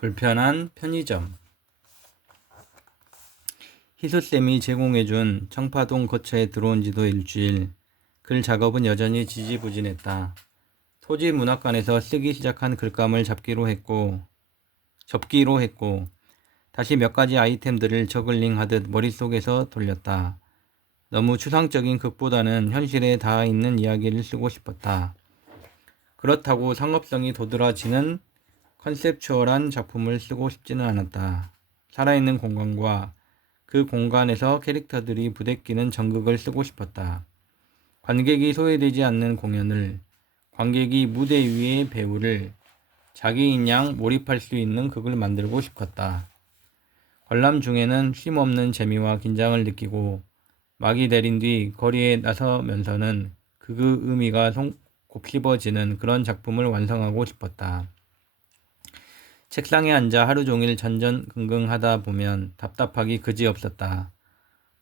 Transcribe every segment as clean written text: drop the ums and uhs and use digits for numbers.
불편한 편의점. 희수쌤이 제공해준 청파동 거처에 들어온 지도 일주일. 글 작업은 여전히 지지부진했다. 토지문학관에서 쓰기 시작한 글감을 접기로 했고 다시 몇 가지 아이템들을 저글링하듯 머릿속에서 돌렸다. 너무 추상적인 극보다는 현실에 닿아 있는 이야기를 쓰고 싶었다. 그렇다고 상업성이 도드라지는 컨셉추얼한 작품을 쓰고 싶지는 않았다. 살아있는 공간과 그 공간에서 캐릭터들이 부대끼는 전극을 쓰고 싶었다. 관객이 소외되지 않는 공연을, 관객이 무대 위의 배우를 자기인 양 몰입할 수 있는 극을 만들고 싶었다. 관람 중에는 쉼없는 재미와 긴장을 느끼고 막이 내린 뒤 거리에 나서면서는 그 의미가 곱씹어지는 그런 작품을 완성하고 싶었다. 책상에 앉아 하루 종일 전전긍긍하다 보면 답답하기 그지없었다.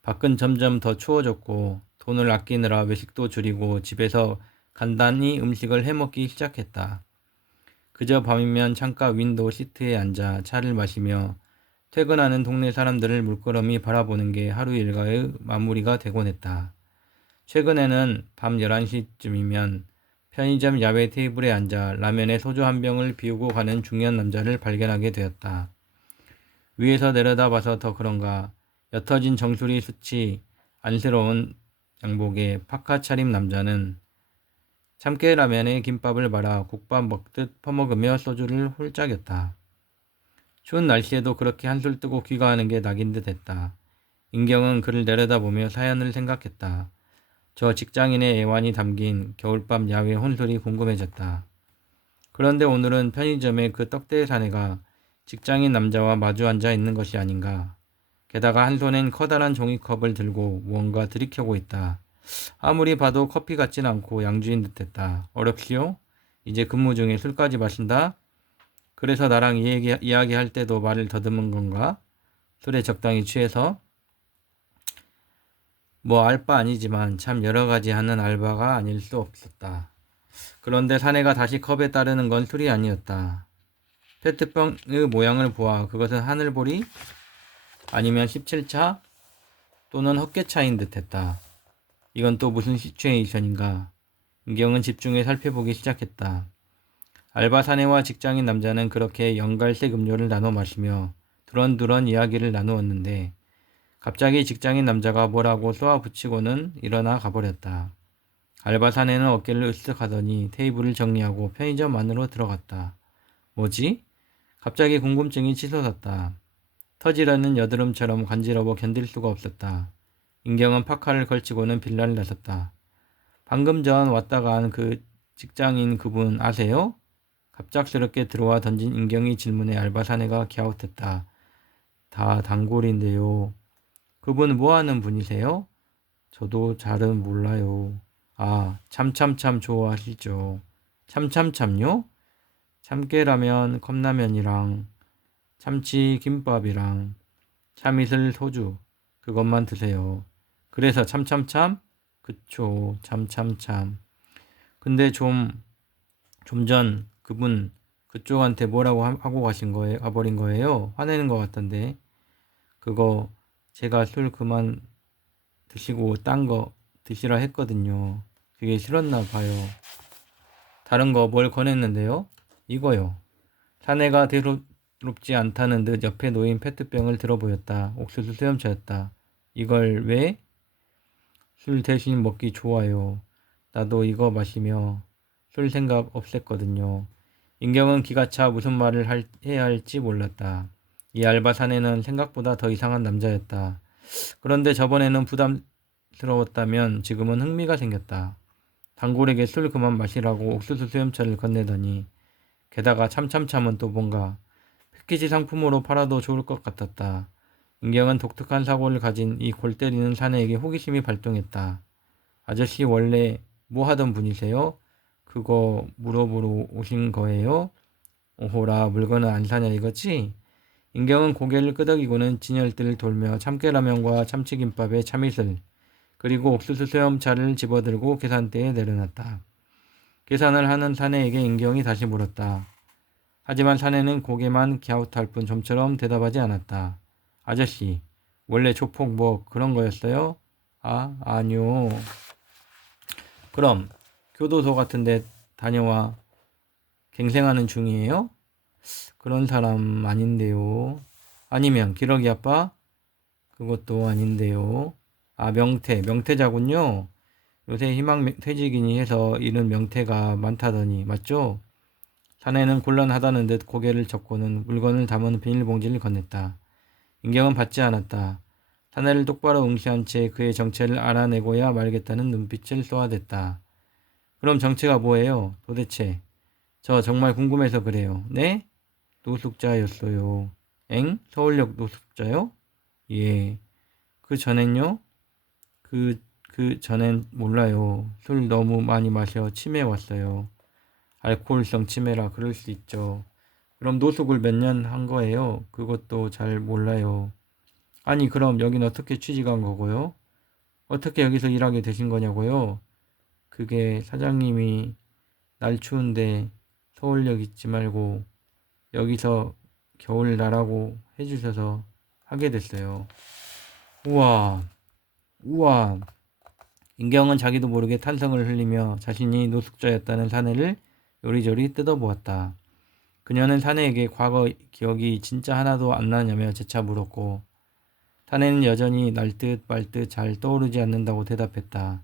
밖은 점점 더 추워졌고 돈을 아끼느라 외식도 줄이고 집에서 간단히 음식을 해먹기 시작했다. 그저 밤이면 창가 윈도우 시트에 앉아 차를 마시며 퇴근하는 동네 사람들을 물끄러미 바라보는 게 하루 일과의 마무리가 되곤 했다. 최근에는 밤 11시쯤이면 편의점 야외 테이블에 앉아 라면에 소주 한 병을 비우고 가는 중년 남자를 발견하게 되었다. 위에서 내려다봐서 더 그런가 옅어진 정수리 수치 안쓰러운 양복에 파카 차림 남자는 참깨라면에 김밥을 말아 국밥 먹듯 퍼먹으며 소주를 홀짝였다. 추운 날씨에도 그렇게 한술 뜨고 귀가하는 게 낙인 듯 했다. 인경은 그를 내려다보며 사연을 생각했다. 저 직장인의 애환이 담긴 겨울밤 야외 혼술이 궁금해졌다. 그런데 오늘은 편의점에 그 떡대의 사내가 직장인 남자와 마주 앉아 있는 것이 아닌가. 게다가 한 손엔 커다란 종이컵을 들고 무언가 들이켜고 있다. 아무리 봐도 커피 같진 않고 양주인 듯했다. 어렵시오? 이제 근무 중에 술까지 마신다? 그래서 나랑 이야기할 때도 말을 더듬은 건가? 술에 적당히 취해서? 뭐 알 바 아니지만 참 여러가지 하는 알바가 아닐 수 없었다. 그런데 사내가 다시 컵에 따르는 건 술이 아니었다. 페트병의 모양을 보아 그것은 하늘보리? 아니면 17차? 또는 헛개차인 듯했다. 이건 또 무슨 시츄에이션인가? 은경은 집중해 살펴보기 시작했다. 알바 사내와 직장인 남자는 그렇게 연갈색 음료를 나눠 마시며 두런두런 이야기를 나누었는데 갑자기 직장인 남자가 뭐라고 쏘아붙이고는 일어나 가버렸다. 알바 사내는 어깨를 으쓱 하더니 테이블을 정리하고 편의점 안으로 들어갔다. 뭐지? 갑자기 궁금증이 치솟았다. 터지려는 여드름처럼 간지러워 견딜 수가 없었다. 인경은 파카를 걸치고는 빌라를 나섰다. 방금 전 왔다 간 그 직장인 그분 아세요? 갑작스럽게 들어와 던진 인경의 질문에 알바 사내가 갸웃했다. 다 단골인데요. 그분 뭐하는 분이세요? 저도 잘은 몰라요. 아, 참참참 좋아하시죠. 참참참요? 참깨라면 컵라면이랑 참치 김밥이랑 참이슬 소주 그것만 드세요. 그래서 참참참? 그쵸, 참참참. 근데 좀 전 그분 그쪽한테 뭐라고 하고 가버린 거예요? 화내는 것 같던데. 그거 제가 술 그만 드시고 딴 거 드시라 했거든요. 그게 싫었나 봐요. 다른 거 뭘 권했는데요? 이거요. 사내가 대수롭지 않다는 듯 옆에 놓인 페트병을 들어보였다. 옥수수 수염차였다. 이걸 왜? 술 대신 먹기 좋아요. 나도 이거 마시며 술 생각 없앴거든요. 인경은 기가 차 무슨 말을 해야 할지 몰랐다. 이 알바 사내는 생각보다 더 이상한 남자였다. 그런데 저번에는 부담스러웠다면 지금은 흥미가 생겼다. 단골에게 술 그만 마시라고 옥수수 수염차를 건네더니 게다가 참참참은 또 뭔가 패키지 상품으로 팔아도 좋을 것 같았다. 인경은 독특한 사고를 가진 이 골 때리는 사내에게 호기심이 발동했다. 아저씨 원래 뭐 하던 분이세요? 그거 물어보러 오신 거예요? 오호라 물건은 안 사냐 이거지? 인경은 고개를 끄덕이고는 진열대를 돌며 참깨라면과 참치김밥에 참이슬 그리고 옥수수 수염차를 집어들고 계산대에 내려놨다. 계산을 하는 사내에게 인경이 다시 물었다. 하지만 사내는 고개만 갸웃할 뿐 좀처럼 대답하지 않았다. 아저씨, 원래 조폭 뭐 그런 거였어요? 아, 아니요. 그럼 교도소 같은 데 다녀와 갱생하는 중이에요? 그런 사람 아닌데요. 아니면 기러기 아빠? 그것도 아닌데요. 아, 명태자군요. 요새 희망퇴직이니 해서 이런 명태가 많다더니 맞죠? 사내는 곤란하다는 듯 고개를 젓고는 물건을 담은 비닐봉지를 건넸다. 인경은 받지 않았다. 사내를 똑바로 응시한 채 그의 정체를 알아내고야 말겠다는 눈빛을 쏘아댔다. 그럼 정체가 뭐예요? 도대체. 저 정말 궁금해서 그래요. 네? 노숙자였어요. 엥? 서울역 노숙자요? 예. 그 전엔요? 그 전엔 몰라요. 술 너무 많이 마셔 치매 왔어요. 알코올성 치매라 그럴 수 있죠. 그럼 노숙을 몇 년 한 거예요? 그것도 잘 몰라요. 아니, 그럼 여긴 어떻게 취직한 거고요? 어떻게 여기서 일하게 되신 거냐고요? 그게 사장님이 날 추운데 서울역 잊지 말고 여기서 겨울 나라고 해주셔서 하게 됐어요. 우와, 우와. 인경은 자기도 모르게 탄성을 흘리며 자신이 노숙자였다는 사내를 요리조리 뜯어보았다. 그녀는 사내에게 과거 기억이 진짜 하나도 안 나냐며 재차 물었고 사내는 여전히 날듯 말듯 잘 떠오르지 않는다고 대답했다.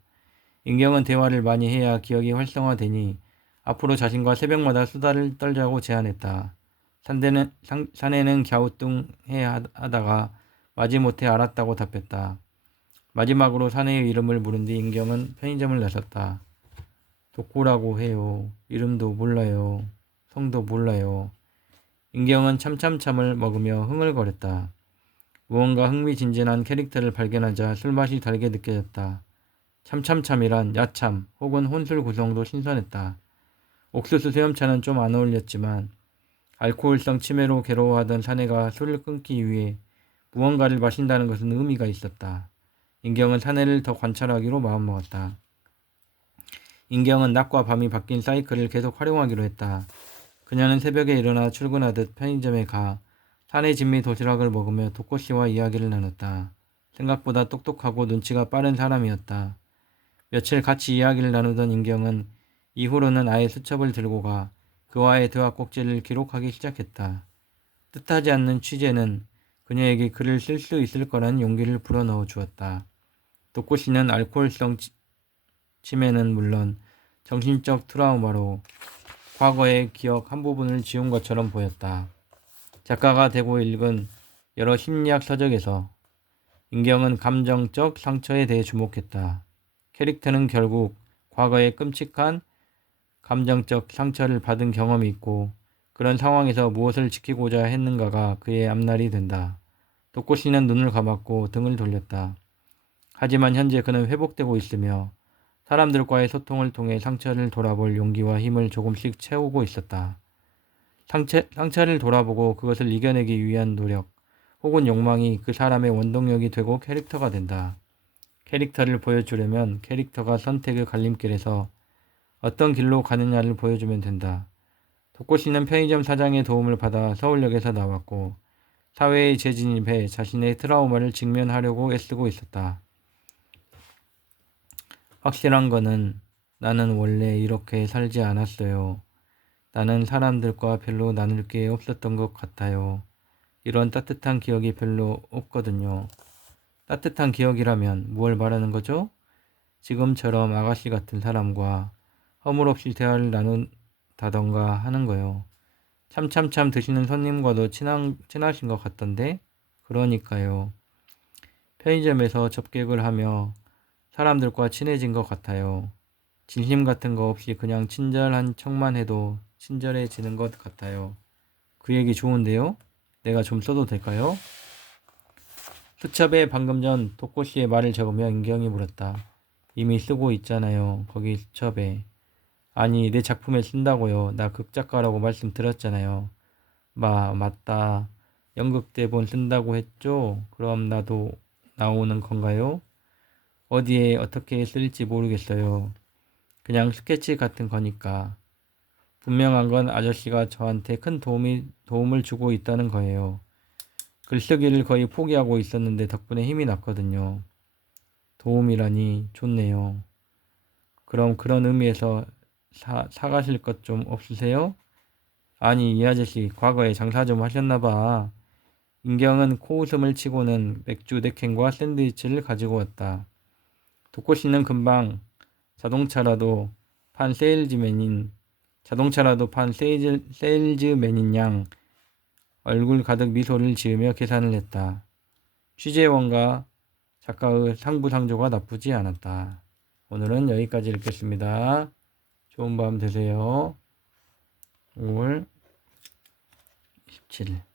인경은 대화를 많이 해야 기억이 활성화되니 앞으로 자신과 새벽마다 수다를 떨자고 제안했다. 사내는 갸우뚱해 하다가 마지못해 알았다고 답했다. 마지막으로 사내의 이름을 물은 뒤 인경은 편의점을 나섰다. 독고라고 해요. 이름도 몰라요. 성도 몰라요. 인경은 참참참을 먹으며 흥얼거렸다. 무언가 흥미진진한 캐릭터를 발견하자 술맛이 달게 느껴졌다. 참참참이란 야참 혹은 혼술 구성도 신선했다. 옥수수 수염차는 좀 안 어울렸지만 알코올성 치매로 괴로워하던 사내가 술을 끊기 위해 무언가를 마신다는 것은 의미가 있었다. 인경은 사내를 더 관찰하기로 마음먹었다. 인경은 낮과 밤이 바뀐 사이클을 계속 활용하기로 했다. 그녀는 새벽에 일어나 출근하듯 편의점에 가 사내 진미 도시락을 먹으며 독고씨와 이야기를 나눴다. 생각보다 똑똑하고 눈치가 빠른 사람이었다. 며칠 같이 이야기를 나누던 인경은 이후로는 아예 수첩을 들고 가 그와의 대화 꼭지를 기록하기 시작했다. 뜻하지 않는 취재는 그녀에게 글을 쓸 수 있을 거라는 용기를 불어넣어 주었다. 독고씨는 알코올성 치매는 물론 정신적 트라우마로 과거의 기억 한 부분을 지운 것처럼 보였다. 작가가 되고 읽은 여러 심리학 서적에서 인경은 감정적 상처에 대해 주목했다. 캐릭터는 결국 과거에 끔찍한 감정적 상처를 받은 경험이 있고 그런 상황에서 무엇을 지키고자 했는가가 그의 앞날이 된다. 독고씨는 눈을 감았고 등을 돌렸다. 하지만 현재 그는 회복되고 있으며 사람들과의 소통을 통해 상처를 돌아볼 용기와 힘을 조금씩 채우고 있었다. 상처를 돌아보고 그것을 이겨내기 위한 노력 혹은 욕망이 그 사람의 원동력이 되고 캐릭터가 된다. 캐릭터를 보여주려면 캐릭터가 선택의 갈림길에서 어떤 길로 가느냐를 보여주면 된다. 독고씨는 편의점 사장의 도움을 받아 서울역에서 나왔고 사회에 재진입해 자신의 트라우마를 직면하려고 애쓰고 있었다. 확실한 거는 나는 원래 이렇게 살지 않았어요. 나는 사람들과 별로 나눌 게 없었던 것 같아요. 이런 따뜻한 기억이 별로 없거든요. 따뜻한 기억이라면 무엇을 말하는 거죠? 지금처럼 아가씨 같은 사람과 허물없이 대화를 나눈다던가 하는 거요. 참참참 드시는 손님과도 친하신 것 같던데? 그러니까요. 편의점에서 접객을 하며 사람들과 친해진 것 같아요. 진심 같은 거 없이 그냥 친절한 척만 해도 친절해지는 것 같아요. 그 얘기 좋은데요? 내가 좀 써도 될까요? 수첩에 방금 전 독고씨의 말을 적으며 인경이 물었다. 이미 쓰고 있잖아요. 거기 수첩에. 아니, 내 작품에 쓴다고요. 나 극작가라고 말씀드렸잖아요. 맞다. 연극 대본 쓴다고 했죠? 그럼 나도 나오는 건가요? 어디에 어떻게 쓸지 모르겠어요. 그냥 스케치 같은 거니까. 분명한 건 아저씨가 저한테 큰 도움을 주고 있다는 거예요. 글쓰기를 거의 포기하고 있었는데 덕분에 힘이 났거든요. 도움이라니 좋네요. 그럼 그런 의미에서 사가실 것 좀 없으세요? 아니, 이 아저씨 과거에 장사 좀 하셨나 봐. 인경은 코웃음을 치고는 맥주 4캔과 샌드위치를 가지고 왔다. 도코씨는 금방 자동차라도 판 세일즈맨인 양 얼굴 가득 미소를 지으며 계산을 했다. 취재원과 작가의 상부상조가 나쁘지 않았다. 오늘은 여기까지 읽겠습니다. 좋은 밤 되세요. 5월 17일